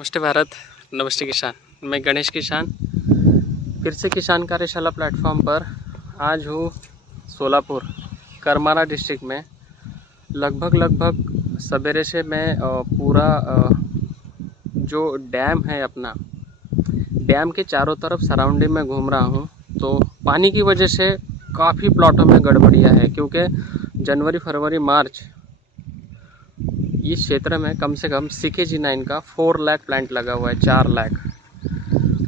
नमस्ते भारत, नमस्ते किसान। मैं गणेश किसान फिर से किसान कार्यशाला प्लेटफॉर्म पर आज हूँ सोलापुर करमारा डिस्ट्रिक्ट में। लगभग सवेरे से मैं पूरा जो डैम है अपना डैम के चारों तरफ सराउंडिंग में घूम रहा हूँ। तो पानी की वजह से काफ़ी प्लॉटों में गड़बड़ियाँ है, क्योंकि जनवरी, फरवरी, मार्च इस क्षेत्र में कम से कम CKG9 का 4 लाख प्लांट लगा हुआ है। 4 लाख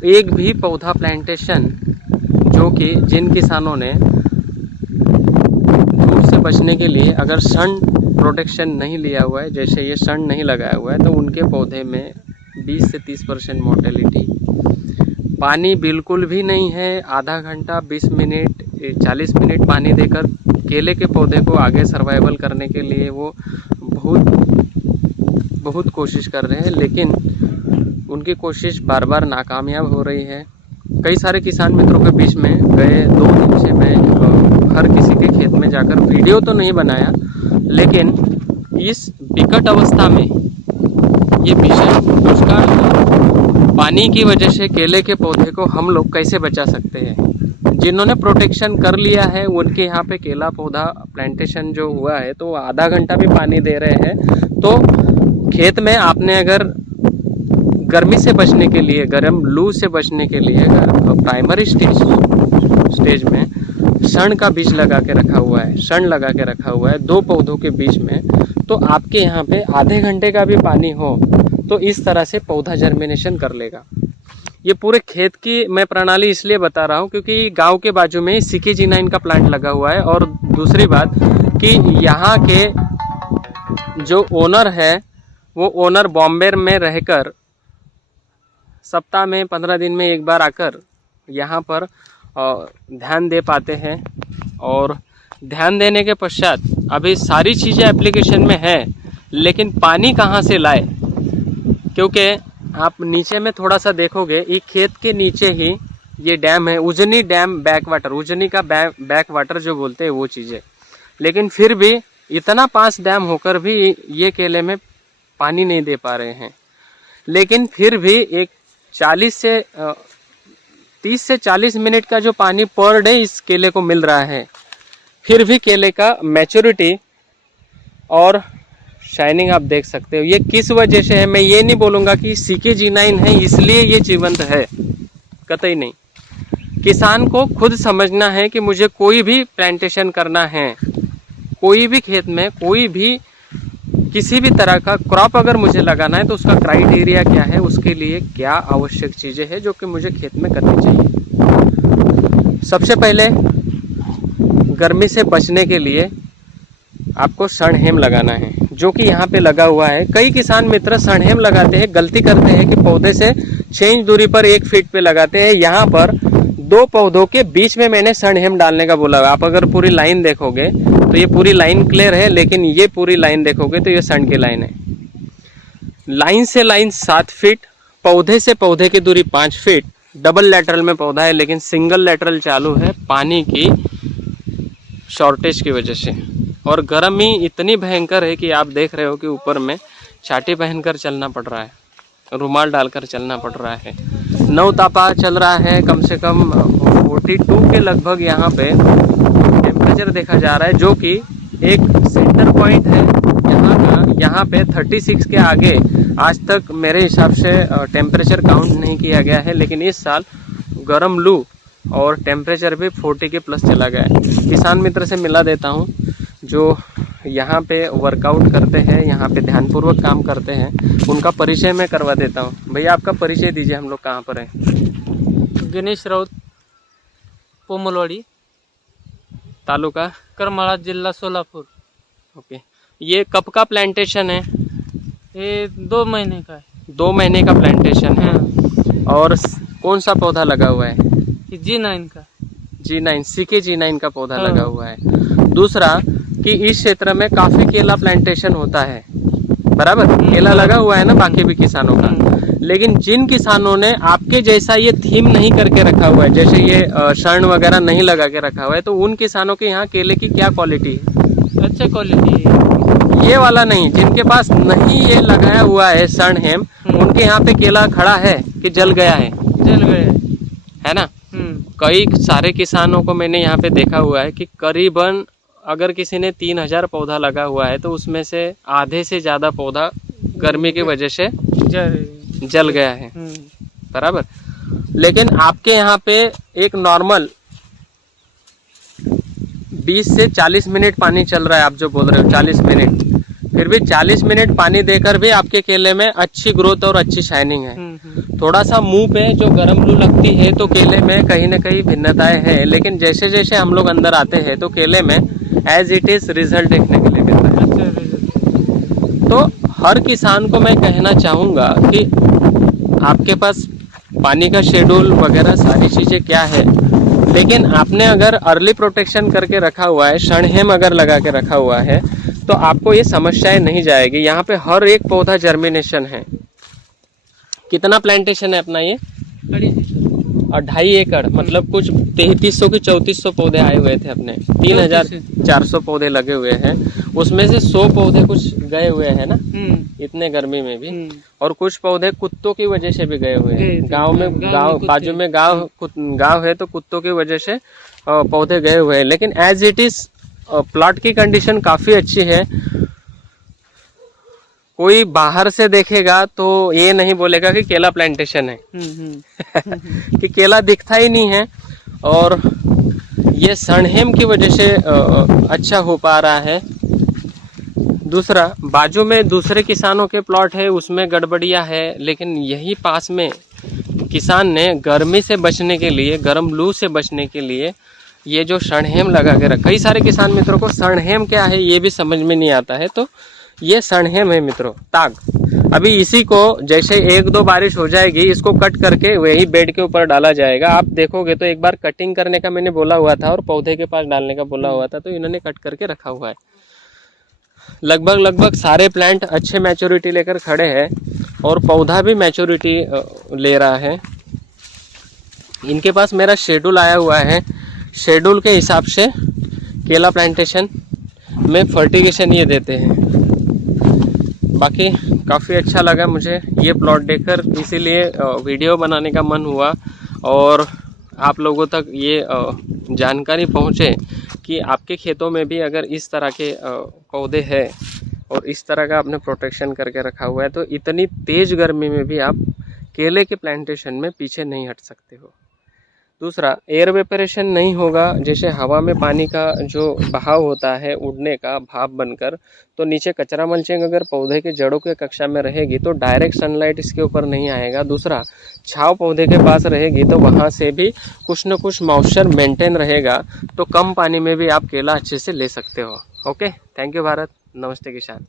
एक भी पौधा प्लांटेशन जो कि जिन किसानों ने धूप से बचने के लिए अगर सन प्रोटेक्शन नहीं लिया हुआ है, जैसे ये सन नहीं लगाया हुआ है, तो उनके पौधे में 20 से 30% मोर्टेलिटी। पानी बिल्कुल भी नहीं है। आधा घंटा, 20 मिनट, 40 मिनट पानी देकर केले के पौधे को आगे सर्वाइवल करने के लिए वो बहुत कोशिश कर रहे हैं, लेकिन उनकी कोशिश बार बार नाकामयाब हो रही है। कई सारे किसान मित्रों के बीच में गए 2 दिन से मैं हर किसी के खेत में जाकर वीडियो तो नहीं बनाया, लेकिन इस विकट अवस्था में ये भीषण दुष्काल पानी की वजह से केले के पौधे को हम लोग कैसे बचा सकते हैं। जिन्होंने प्रोटेक्शन कर लिया है उनके यहाँ पे केला पौधा प्लांटेशन जो हुआ है तो आधा घंटा भी पानी दे रहे हैं। तो खेत में आपने अगर गर्मी से बचने के लिए, गर्म लू से बचने के लिए प्राइमरी स्टेज में सन का बीज लगा के रखा हुआ है, सन लगा के रखा हुआ है 2 पौधों के बीच में, तो आपके यहाँ पे आधे घंटे का भी पानी हो तो इस तरह से पौधा जर्मिनेशन कर लेगा। ये पूरे खेत की मैं प्रणाली इसलिए बता रहा हूँ क्योंकि गांव के बाजू में CKG9 का प्लांट लगा हुआ है। और दूसरी बात कि यहाँ के जो ओनर है वो ओनर बॉम्बे में रहकर सप्ताह में 15 दिन में एक बार आकर यहाँ पर ध्यान दे पाते हैं। और ध्यान देने के पश्चात अभी सारी चीज़ें एप्लीकेशन में है, लेकिन पानी कहाँ से लाए, क्योंकि आप नीचे में थोड़ा सा देखोगे, ये खेत के नीचे ही ये डैम है, Ujani dam back water, Ujani का बैक वाटर जो बोलते हैं वो चीज़ें। लेकिन फिर भी इतना पास डैम होकर भी ये केले में पानी नहीं दे पा रहे हैं। लेकिन फिर भी एक 30 से 40 मिनट का जो पानी पर डे इस केले को मिल रहा है, फिर भी केले का मैच्योरिटी और शाइनिंग आप देख सकते हो। ये किस वजह से है, मैं ये नहीं बोलूँगा कि CKG9 है इसलिए ये जीवंत है, कतई नहीं। किसान को खुद समझना है कि मुझे कोई भी प्लांटेशन करना है, कोई भी खेत में कोई भी किसी भी तरह का क्रॉप अगर मुझे लगाना है तो उसका क्राइटेरिया क्या है, उसके लिए क्या आवश्यक चीज़ें हैं जो कि मुझे खेत में करनी चाहिए। सबसे पहले गर्मी से बचने के लिए आपको सनहेम लगाना है, जो कि यहाँ पे लगा हुआ है। कई किसान मित्र सनहेम लगाते हैं, गलती करते हैं कि पौधे से 6 इंच दूरी पर 1 फीट पे लगाते हैं। यहाँ पर 2 पौधों के बीच में मैंने सनहेम डालने का बोला। आप अगर पूरी लाइन देखोगे तो ये पूरी लाइन क्लियर है, लेकिन ये पूरी लाइन देखोगे तो ये सन की लाइन है। लाइन से लाइन 7 फीट, पौधे से पौधे की दूरी 5 फीट। डबल लेटरल में पौधा है, लेकिन सिंगल लेटरल चालू है पानी की शॉर्टेज की वजह से। और गर्मी इतनी भयंकर है कि आप देख रहे हो कि ऊपर में छाती पहनकर चलना पड़ रहा है, रुमाल डालकर चलना पड़ रहा है। 9 तापा चल रहा है, कम से कम 42 के लगभग यहाँ पे टेम्परेचर देखा जा रहा है, जो कि एक सेंटर पॉइंट है यहाँ का। यहाँ पे 36 के आगे आज तक मेरे हिसाब से टेम्परेचर काउंट नहीं किया गया है, लेकिन इस साल गर्म लू और टेम्परेचर भी 40 के प्लस चला गया है। किसान मित्र से मिला देता हूँ जो यहाँ पे वर्कआउट करते हैं, यहाँ पे ध्यानपूर्वक काम करते हैं, उनका परिचय मैं करवा देता हूँ। भैया आपका परिचय दीजिए, हम लोग कहाँ पर हैं। गणेश राउत, पोमलवाड़ी, तालुका करमाळा, जिला सोलापुर। ओके, ये कब का प्लांटेशन है? ये 2 महीने का है। 2 महीने का प्लांटेशन है। और कौन सा पौधा लगा हुआ है? G9 का, G9 CKG9 का पौधा लगा हुआ है। दूसरा कि इस क्षेत्र में काफ़ी केला प्लांटेशन होता है, बराबर, केला लगा हुआ है ना बाकी भी किसानों का। लेकिन जिन किसानों ने आपके जैसा ये थीम नहीं करके रखा हुआ है, जैसे ये शर्ण वगैरह नहीं लगा के रखा हुआ है, तो उन किसानों के यहाँ केले की क्या क्वालिटी है? अच्छे क्वालिटी है। ये वाला नहीं, जिनके पास नहीं ये लगाया हुआ है सनहेम, उनके यहाँ पे केला खड़ा है कि जल गया है? जल गए। है ना। कई सारे किसानों को मैंने यहाँ पे देखा हुआ है कि करीबन अगर किसी ने 3000 पौधा लगा हुआ है तो उसमें से आधे से ज़्यादा पौधा गर्मी की वजह से जल गया है। बराबर। लेकिन आपके यहाँ पे एक नॉर्मल 20 से 40 मिनट पानी चल रहा है, आप जो बोल रहे हो 40 मिनट, फिर भी 40 मिनट पानी देकर भी आपके केले में अच्छी ग्रोथ और अच्छी शाइनिंग है। थोड़ा सा मुंह पे जो गर्म लू लगती है तो केले में कहीं ना कहीं भिन्नताएं हैं, लेकिन जैसे जैसे हम लोग अंदर आते हैं तो केले में एज इट इज रिजल्ट देखने के लिए मिलता है। तो हर किसान को मैं कहना चाहूँगा कि आपके पास पानी का शेड्यूल वगैरह सारी चीज़ें क्या है, लेकिन आपने अगर अर्ली प्रोटेक्शन करके रखा हुआ है, शणहेम अगर लगा के रखा हुआ है, तो आपको ये समस्याएं नहीं जाएगी। यहाँ पे हर एक पौधा जर्मिनेशन है। कितना प्लांटेशन है अपना ये? 2.5 एकड़, मतलब कुछ 3300 की 3400 पौधे आए हुए थे अपने, 3400 पौधे लगे हुए हैं। उसमें से 100 पौधे कुछ गए हुए हैं ना इतने गर्मी में भी, और कुछ पौधे कुत्तों की वजह से भी गए हुए हैं। गांव बाजू में गांव है तो कुत्तों की वजह से पौधे गए हुए हैं। लेकिन एज इट इज प्लॉट की कंडीशन काफी अच्छी है। कोई बाहर से देखेगा तो ये नहीं बोलेगा कि केला प्लांटेशन है कि केला दिखता ही नहीं है, और ये शणहेम की वजह से अच्छा हो पा रहा है। दूसरा, बाजू में दूसरे किसानों के प्लॉट है, उसमें गड़बड़ियाँ है, लेकिन यही पास में किसान ने गर्मी से बचने के लिए, गर्म लू से बचने के लिए ये जो शणहेम लगा के रखा। कई सारे किसान मित्रों को शणहेम क्या है ये भी समझ में नहीं आता है, तो ये शणहेम है मित्रों, ताग। अभी इसी को जैसे 1-2 बारिश हो जाएगी, इसको कट करके वही बेड के ऊपर डाला जाएगा। आप देखोगे तो एक बार कटिंग करने का मैंने बोला हुआ था और पौधे के पास डालने का बोला हुआ था, तो इन्होंने कट करके रखा हुआ है। लगभग सारे प्लांट अच्छे मैच्योरिटी लेकर खड़े हैं और पौधा भी मैच्योरिटी ले रहा है। इनके पास मेरा शेड्यूल आया हुआ है, शेड्यूल के हिसाब से केला प्लांटेशन में फर्टिगेशन ये देते हैं। बाकी काफ़ी अच्छा लगा मुझे ये प्लॉट देखकर, इसीलिए वीडियो बनाने का मन हुआ और आप लोगों तक ये जानकारी पहुँचे कि आपके खेतों में भी अगर इस तरह के पौधे हैं और इस तरह का आपने प्रोटेक्शन करके रखा हुआ है तो इतनी तेज़ गर्मी में भी आप केले के प्लांटेशन में पीछे नहीं हट सकते हो। दूसरा, एयर वेपरेशन नहीं होगा, जैसे हवा में पानी का जो बहाव होता है उड़ने का भाप बनकर, तो नीचे कचरा मल्चिंग अगर पौधे के जड़ों के कक्षा में रहेगी तो डायरेक्ट सनलाइट इसके ऊपर नहीं आएगा। दूसरा, छांव पौधे के पास रहेगी तो वहाँ से भी कुछ न कुछ मॉइस्चर मेंटेन रहेगा, तो कम पानी में भी आप केला अच्छे से ले सकते हो। ओके, थैंक यू भारत, नमस्ते किसान।